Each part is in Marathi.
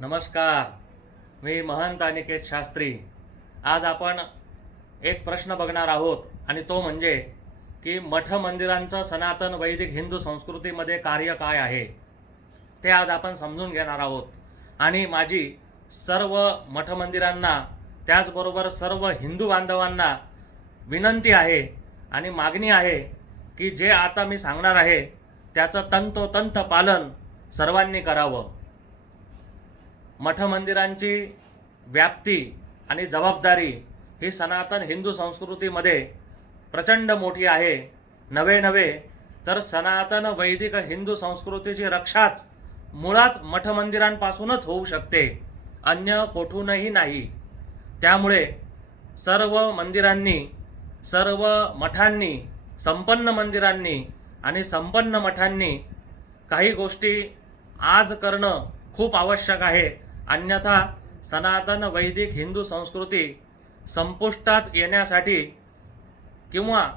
नमस्कार. मी महंत अनिकेत शास्त्री. आज आपण एक प्रश्न बघणार आहोत आणि तो म्हणजे की मठ मंदिरांचं सनातन वैदिक हिंदू संस्कृतीमध्ये कार्य काय आहे? ते आज आपण समजून घेणार आहोत. आणि माझी सर्व मठ मंदिरांना त्याचबरोबर सर्व हिंदू बांधवांना विनंती आहे आणि मागणी आहे की जे आता मी सांगणार आहे त्याचं तंतोतंत पालन सर्वांनी करावं. मठ मंदिरांची व्याप्ती आणि जबाबदारी ही सनातन हिंदू संस्कृतीमध्ये प्रचंड मोठी आहे. नवे नवे तर सनातन वैदिक हिंदू संस्कृतीची रक्षाच मुळात मठ मंदिरांपासूनच होऊ शकते अन्य कोठूनही नाही. त्यामुळे सर्व मंदिरांनी सर्व मठांनी संपन्न मंदिरांनी आणि संपन्न मठांनी काही गोष्टी आज करणं खूप आवश्यक आहे. अन्यथा सनातन वैदिक हिंदू संस्कृती संपुष्टात येण्यासाठी किंवा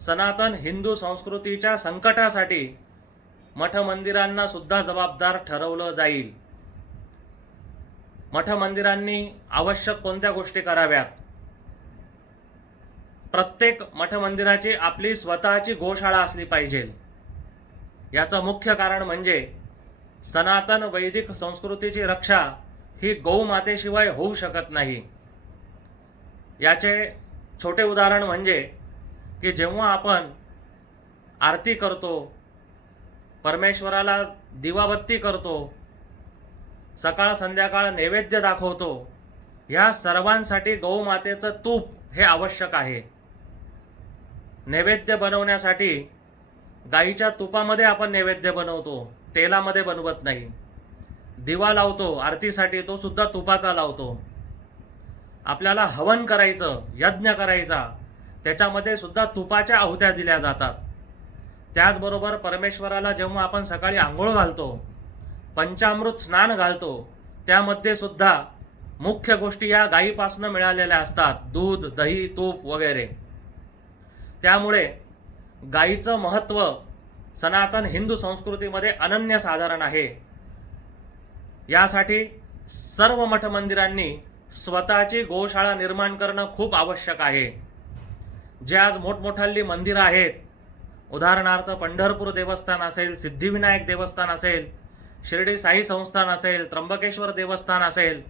सनातन हिंदू संस्कृतीच्या संकटासाठी मठ मंदिरांना सुद्धा जबाबदार ठरवलं जाईल. मठ मंदिरांनी आवश्यक कोणत्या गोष्टी कराव्यात? प्रत्येक मठ मंदिराची आपली स्वतःची गोशाळा असली पाहिजे. याचं मुख्य कारण म्हणजे सनातन वैदिक संस्कृतीची रक्षा ही गौमातेशिवाय होऊ शकत नाही. याचे छोटे उदाहरण म्हणजे की जेव्हा आपण आरती करतो परमेश्वराला दिवाबत्ती करतो सकाळ संध्याकाळ नैवेद्य दाखवतो ह्या सर्वांसाठी गौमातेचं तूप हे आवश्यक आहे. नैवेद्य बनवण्यासाठी गाईच्या तुपामध्ये आपण नैवेद्य बनवतो. तेलामध्ये बनवत नाही. दिवा लावतो आरतीसाठी तो सुद्धा तुपाचा लावतो. आपल्याला हवन करायचं यज्ञ करायचा त्याच्यामध्ये सुद्धा तुपाच्या आहुत्या दिल्या जातात. त्याचबरोबर परमेश्वराला जेव्हा आपण सकाळी आंघोळ घालतो पंचामृत स्नान घालतो त्यामध्ये सुद्धा मुख्य गोष्टी या गायीपासनं मिळालेल्या असतात दूध दही तूप वगैरे. त्यामुळे गायीचं महत्त्व सनातन हिंदू संस्कृतीमध्ये अनन्यसाधारण आहे. यासाठी सर्व मठ मंदिरांनी स्वतःची गोशाळा निर्माण करणं खूप आवश्यक आहे. जे आज मोठमोठाली मंदिरं आहेत उदाहरणार्थ पंढरपूर देवस्थान असेल सिद्धिविनायक देवस्थान असेल शिर्डी साई संस्थान असेल त्र्यंबकेश्वर देवस्थान असेल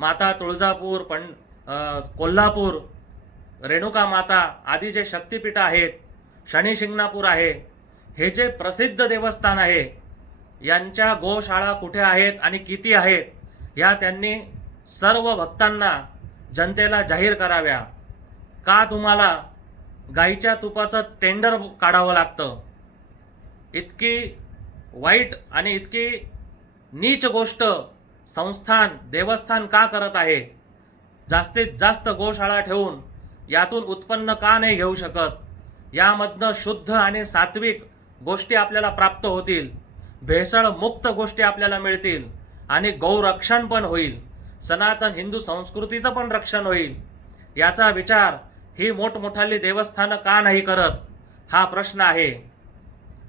माता तुळजापूर पण कोल्हापूर रेणुका माता आदी जे शक्तिपीठ आहेत शनी शिंगणापूर आहे हे जे प्रसिद्ध देवस्थान आहे यांच्या गोशाळा कुठे आहेत आणि किती आहेत या त्यांनी सर्व भक्तांना जनतेला जाहीर कराव्या. का तुम्हाला गाईच्या तुपाचं टेंडर काढावं लागतं? इतकी वाईट आणि इतकी नीच गोष्ट संस्थान देवस्थान का करत आहे? जास्तीत जास्त गोशाळा ठेवून यातून उत्पन्न का नाही घेऊ शकत? यामधनं शुद्ध आणि सात्विक गोष्टी आपल्याला प्राप्त होतील. भेसळ मुक्त गोष्टी आपल्याला मिळतील. आणि गौरक्षण पण होईल. सनातन हिंदू संस्कृतीचं पण रक्षण होईल. याचा विचार ही मोठमोठाली देवस्थानं का नाही करत? हा प्रश्न आहे.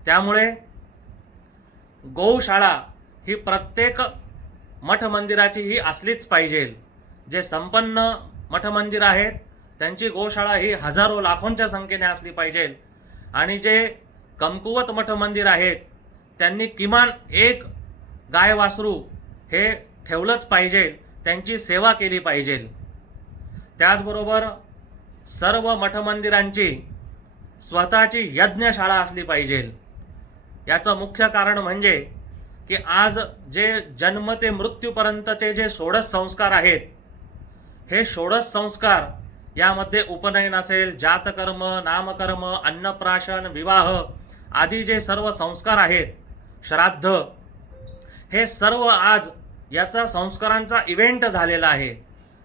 त्यामुळे गौशाळा ही प्रत्येक मठमंदिराची ही असलीच पाहिजे. जे संपन्न मठमंदिर आहेत त्यांची गोशाळा ही हजारो लाखोंच्या संख्येने असली पाहिजे. आणि जे कमकुवत मठ मंदिर आहेत. त्यांनी किमान एक गाय वासरू हे ठेवलंच पाहिजे त्यांची सेवा केली पाहिजे. त्याचबरोबर सर्व मठमंदिरांची स्वतःची यज्ञशाळा असली पाहिजे. याचं मुख्य कारण म्हणजे की आज जे जन्म ते मृत्यूपर्यंतचे जे षोडश संस्कार आहेत हे षोडश संस्कार यामध्ये उपनयन असेल जातकर्म नामकर्म अन्नप्राशन विवाह आदी जे सर्व संस्कार आहेत श्राद्ध हे सर्व आज याचा संस्कारांचा इव्हेंट झालेला आहे.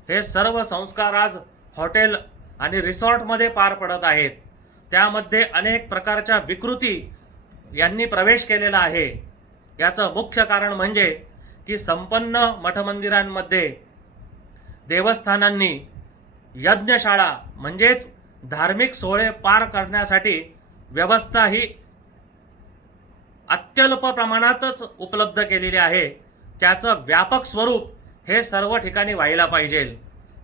हे सर्व संस्कार आज हॉटेल आणि रिसॉर्टमध्ये पार पडत आहेत. त्यामध्ये अनेक प्रकारच्या विकृती यांनी प्रवेश केलेला आहे. याचं मुख्य कारण म्हणजे की संपन्न मठमंदिरांमध्ये देवस्थानांनी यज्ञशाळा म्हणजेच धार्मिक सोहळे पार करण्यासाठी व्यवस्था ही अत्यल्प प्रमाणातच उपलब्ध केलेली आहे. त्याचं व्यापक स्वरूप हे सर्व ठिकाणी व्हायला पाहिजे.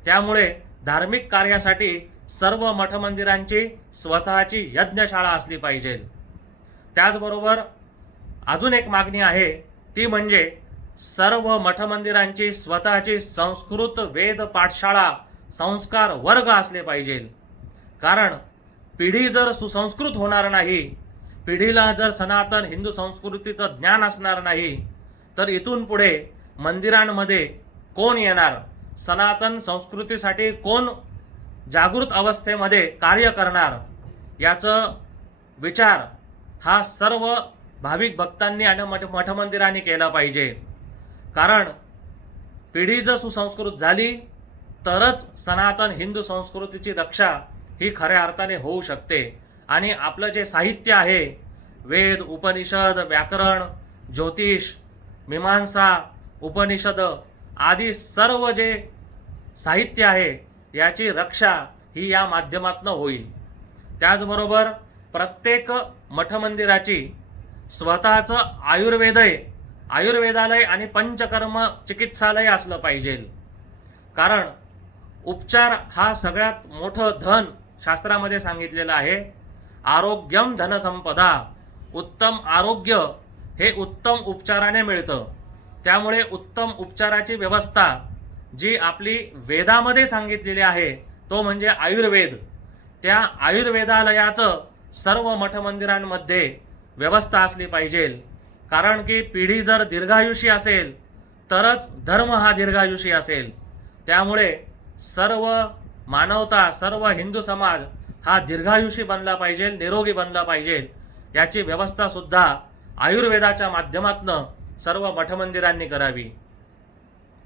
त्यामुळे धार्मिक कार्यासाठी सर्व मठमंदिरांची स्वतःची यज्ञशाळा असली पाहिजे. त्याचबरोबर अजून एक मागणी आहे. ती म्हणजे सर्व मठमंदिरांची स्वतःची संस्कृत वेद पाठशाळा संस्कार वर्ग असले पाहिजे. कारण पिढी जर सुसंस्कृत होणार नाही पिढीला जर सनातन हिंदू संस्कृतीचं ज्ञान असणार नाही तर इथून पुढे मंदिरांमध्ये कोण येणार? सनातन संस्कृतीसाठी कोण जागृत अवस्थेमध्ये कार्य करणार? याचं विचार हा सर्व भाविक भक्तांनी आणि मठ मठमंदिरांनी केला पाहिजे. कारण पिढी जर सुसंस्कृत झाली तरच सनातन हिंदू संस्कृतीची रक्षा ही खऱ्या अर्थाने होऊ शकते. आणि आपलं जे साहित्य आहे वेद उपनिषद व्याकरण ज्योतिष मीमांसा उपनिषद आदी सर्व जे साहित्य आहे याची रक्षा ही या माध्यमातून होईल. त्याचबरोबर प्रत्येक मठमंदिराची स्वतःचं आयुर्वेदय आयुर्वेदालय आणि पंचकर्म चिकित्सालय असलं पाहिजे कारण उपचार हा सगळ्यात मोठं धन शास्त्रामध्ये सांगितलेलं आहे. आरोग्यम धनसंपदा. उत्तम आरोग्य हे उत्तम उपचाराने मिळतं. त्यामुळे उत्तम उपचाराची व्यवस्था जी आपली वेदामध्ये सांगितलेली आहे तो म्हणजे आयुर्वेद. त्या आयुर्वेदालयाचं सर्व मठमंदिरांमध्ये व्यवस्था असली पाहिजे. कारण की पिढी जर दीर्घायुषी असेल तरच धर्म हा दीर्घायुषी असेल. त्यामुळे सर्व मानवता सर्व हिंदू समाज हा दीर्घायुषी बनला पाहिजे निरोगी बनला पाहिजे याची व्यवस्थासुद्धा आयुर्वेदाच्या माध्यमातनं सर्व मठमंदिरांनी करावी.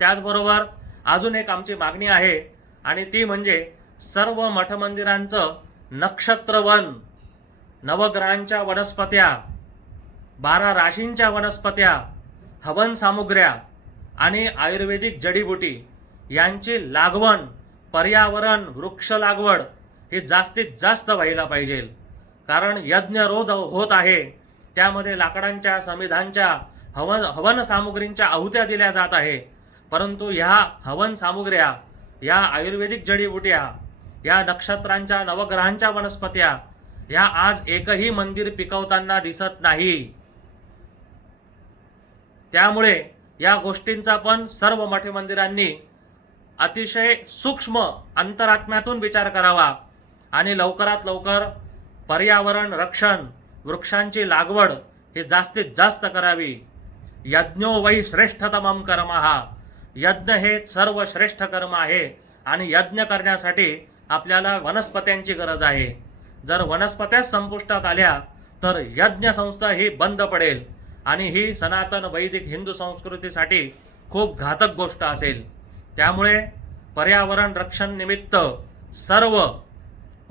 त्याचबरोबर अजून एक आमची मागणी आहे आणि ती म्हणजे सर्व मठमंदिरांचं नक्षत्रवन नवग्रहांच्या वनस्पत्या बारा राशींच्या वनस्पत्या हवन सामुग्र्या आणि आयुर्वेदिक जडीबुटी यांची लागवण पर्यावरण वृक्ष लागवड ही जास्तीत जास्त व्हायला पाहिजे. कारण यज्ञ रोज होत आहे. त्यामध्ये लाकडांच्या समिधांच्या हवन हवन सामुग्रींच्या आहुत्या दिल्या जात आहे. परंतु ह्या हवन सामुग्र्या या आयुर्वेदिक जडीबुट्या या नक्षत्रांच्या नवग्रहांच्या वनस्पत्या या आज एकही मंदिर पिकवताना दिसत नाही. त्यामुळे या गोष्टींचा पण सर्व मठे मंदिरांनी अतिशय सूक्ष्म अंतरात्म्यातून विचार करावा. आणि लवकरात लवकर पर्यावरण रक्षण वृक्षांची लागवड ही जास्तीत जास्त करावी. यज्ञो वै श्रेष्ठतमम कर्म. हा यज्ञ हे सर्व श्रेष्ठ कर्म आहे आणि यज्ञ करण्यासाठी आपल्याला वनस्पत्यांची गरज आहे. जर वनस्पत्याच संपुष्टात आल्या तर यज्ञ संस्था ही बंद पडेल आणि ही सनातन वैदिक हिंदू संस्कृतीसाठी खूप घातक गोष्ट असेल. त्यामुळे पर्यावरण रक्षण निमित्त सर्व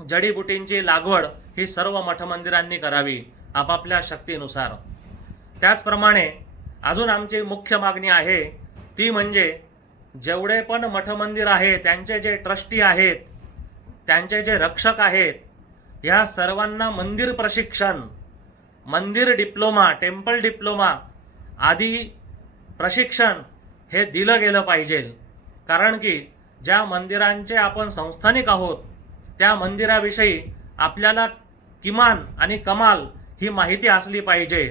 जडीबुटींची लागवड ही सर्व मठमंदिरांनी करावी आपापल्या शक्तीनुसार. त्याचप्रमाणे अजून आमची मुख्य मागणी आहे ती म्हणजे जेवढे पण मठमंदिर आहे त्यांचे जे ट्रस्टी आहेत त्यांचे जे रक्षक आहेत ह्या सर्वांना मंदिर प्रशिक्षण मंदिर डिप्लोमा टेम्पल डिप्लोमा आदी प्रशिक्षण हे दिलं गेलं पाहिजे. कारण की ज्या मंदिरांचे आपण संस्थानिक आहोत त्या मंदिराविषयी आपल्याला किमान आणि कमाल ही माहिती असली पाहिजे.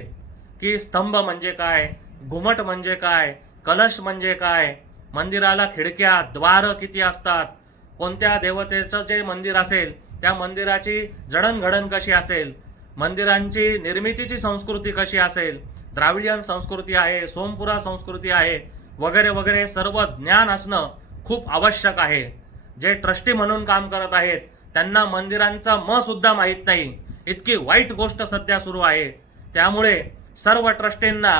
की स्तंभ म्हणजे काय? घुमट म्हणजे काय? कलश म्हणजे काय? मंदिराला खिडक्या द्वार किती असतात? कोणत्या देवतेचं जे मंदिर असेल त्या मंदिराची जडणघडण कशी असेल? मंदिरांची निर्मितीची संस्कृती कशी असेल? द्राविडियन संस्कृती आहे सोमपुरा संस्कृती आहे वगैरे वगैरे सर्व ज्ञान असणं खूप आवश्यक आहे. जे ट्रस्टी म्हणून काम करत आहेत त्यांना मंदिरांचा म सुद्धा माहीत नाही. इतकी वाईट गोष्ट सध्या सुरू आहे. त्यामुळे सर्व ट्रस्टींना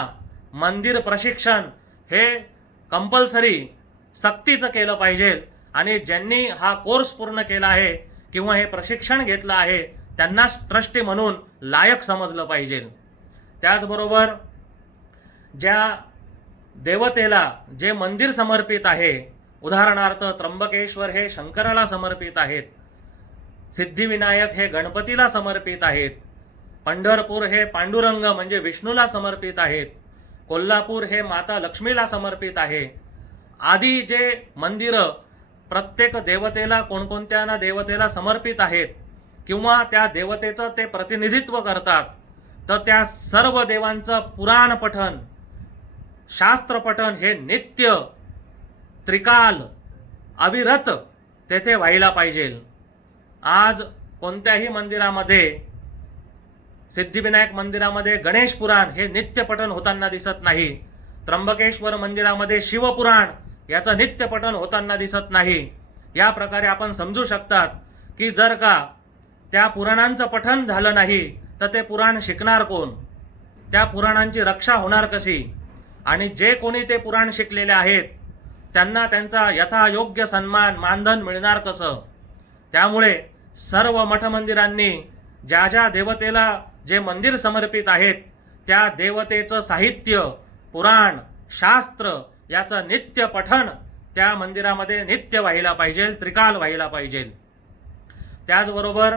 मंदिर प्रशिक्षण हे कंपल्सरी सक्तीचं केलं पाहिजे. आणि ज्यांनी हा कोर्स पूर्ण केला आहे किंवा हे प्रशिक्षण घेतलं आहे त्यांनाच ट्रस्टी म्हणून लायक समजलं पाहिजे. त्याचबरोबर ज्या देवतेला जे मंदिर समर्पित आहे उदाहरणार्थ त्र्यंबकेश्वर हे शंकराला समर्पित आहेत सिद्धिविनायक हे गणपतीला समर्पित आहेत. पंढरपूर हे पांडुरंग म्हणजे विष्णूला समर्पित आहेत. कोल्हापूर हे माता लक्ष्मीला समर्पित आहे. आदी जे मंदिरं प्रत्येक देवतेला कोणकोणत्या ना देवतेला समर्पित आहेत किंवा त्या देवतेचं ते प्रतिनिधित्व करतात तर त्या सर्व देवांचं पुराण पठन शास्त्र हे नित्य त्रिकाल अविरत तेथे व्हायला पाहिजे. आज कोणत्याही मंदिरामध्ये सिद्धिविनायक मंदिरामध्ये गणेश पुराण हे नित्यपठण होताना दिसत नाही. त्र्यंबकेश्वर मंदिरामध्ये शिवपुराण याचं नित्यपठण होताना दिसत नाही. या प्रकारे आपण समजू शकतात की जर का त्या पुराणांचं पठन झालं नाही तर ते पुराण शिकणार कोण? त्या पुराणांची रक्षा होणार कशी? आणि जे कोणी ते पुराण शिकलेले आहेत त्यांना त्यांचा यथायोग्य सन्मान मानधन मिळणार कसं? त्यामुळे सर्व मठमंदिरांनी ज्या ज्या देवतेला जे मंदिर समर्पित आहेत त्या देवतेचं साहित्य पुराण शास्त्र याचं नित्य पठण त्या मंदिरामध्ये नित्य व्हायला पाहिजे त्रिकाल व्हायला पाहिजे. त्याचबरोबर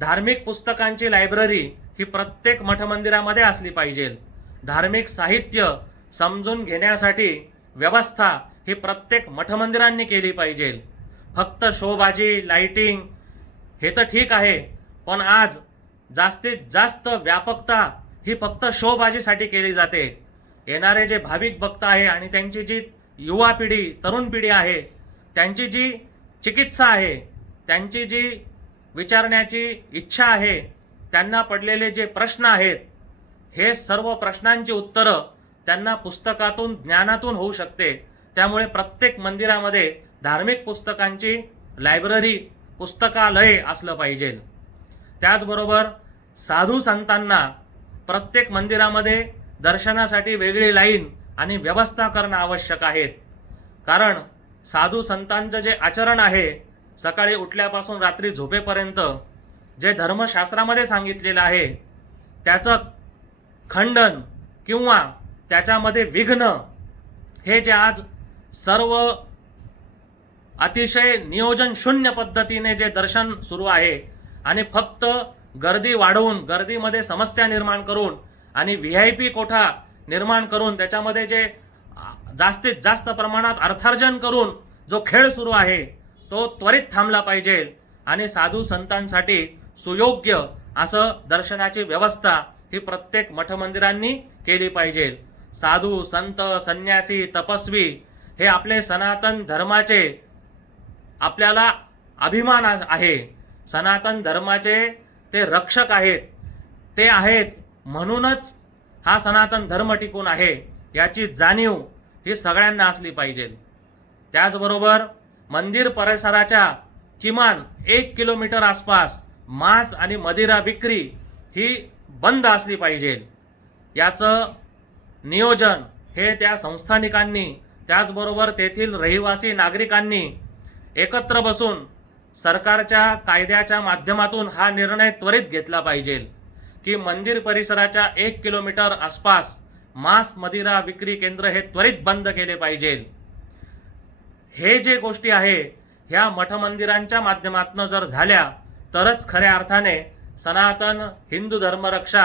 धार्मिक पुस्तकांची लायब्ररी ही प्रत्येक मठमंदिरामध्ये असली पाहिजे. धार्मिक साहित्य समजून घेण्यासाठी व्यवस्था ही प्रत्येक मठमंदिरांनी केली पाहिजे. फक्त शोबाजी लाईटिंग हे तर ठीक आहे पण आज जास्तीत जास्त व्यापकता ही फक्त शोबाजीसाठी केली जाते. येणारे जे भाविक भक्त आहे आणि त्यांची जी युवा पिढी तरुण पिढी आहे त्यांची जी चिकित्सा आहे त्यांची जी विचारण्याची इच्छा आहे त्यांना पडलेले जे प्रश्न आहेत हे सर्व प्रश्नांची उत्तरं त्यांना पुस्तकातून ज्ञानातून होऊ शकते. त्यामुळे प्रत्येक मंदिरामध्ये धार्मिक पुस्तकांची लायब्ररी पुस्तकालय असलं पाहिजे. त्याचबरोबर साधू संतांना प्रत्येक मंदिरामध्ये दर्शनासाठी वेगळी लाईन आणि व्यवस्था करणं आवश्यक आहे. कारण साधू संतांचं जे आचरण आहे सकाळी उठल्यापासून रात्री झोपेपर्यंत जे धर्मशास्त्रामध्ये सांगितलेलं आहे त्याचं खंडन किंवा त्याच्यामध्ये विघ्न हे जे आज सर्व अतिशय नियोजन शून्य पद्धतीने जे दर्शन सुरू आहे आणि फक्त गर्दी वाढवून गर्दीमध्ये समस्या निर्माण करून आणि व्ही आय पी कोठा निर्माण करून त्याच्यामध्ये जे जास्तीत जास्त प्रमाणात अर्थार्जन करून जो खेळ सुरू आहे तो त्वरित थांबला पाहिजे आणि साधू संतांसाठी सुयोग्य असं दर्शनाची व्यवस्था ही प्रत्येक मठमंदिरांनी केली पाहिजे. साधू संत संन्यासी तपस्वी हे आपले सनातन धर्माचे आपल्याला अभिमान आहे. सनातन धर्माचे ते रक्षक आहेत. ते आहेत म्हणूनच हा सनातन धर्म टिकून आहे. याची जाणीव ही सगळ्यांना असली पाहिजे. त्याचबरोबर मंदिर परिसराच्या किमान एक किलोमीटर आसपास मांस आणि मदिरा विक्री ही बंद असली पाहिजे. याचं नियोजन हे त्या संस्थानिकांनी त्याचबरोबर तेथील रहिवासी नागरिकांनी एकत्र बसून सरकारच्या कायद्याच्या माध्यमातून हा निर्णय त्वरित घेतला पाहिजे. की मंदिर परिसराच्या एक किलोमीटर आसपास मांस मदिरा विक्री केंद्र हे त्वरित बंद केले पाहिजे. हे जे गोष्टी आहे ह्या मठमंदिरांच्या माध्यमातून जर झाल्या तरच खऱ्या अर्थाने सनातन हिंदू धर्मरक्षा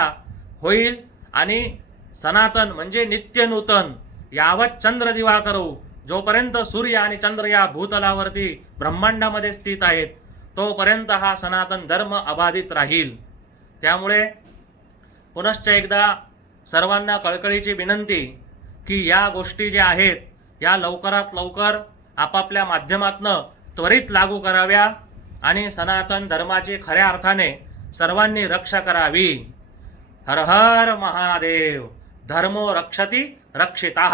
होईल आणि सनातन म्हणजे नित्य नूतन यावत चंद्र दिवा करू जोपर्यंत सूर्य आणि चंद्र या भूतलावरती ब्रह्मांडामध्ये स्थित आहेत तोपर्यंत हा सनातन धर्म अबाधित राहील. त्यामुळे पुनश्च एकदा सर्वांना कळकळीची विनंती की या गोष्टी ज्या आहेत या लवकरात लवकर आपापल्या माध्यमातनं त्वरित लागू कराव्या आणि सनातन धर्माची खऱ्या अर्थाने सर्वांनी रक्षा करावी. हर हर महादेव धर्मो रक्षती रक्षिता.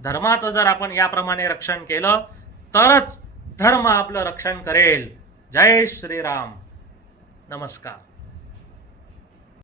धर्माचं जर आपण याप्रमाणे रक्षण केलं तरच धर्म आपलं रक्षण करेल. जय श्रीराम. नमस्कार.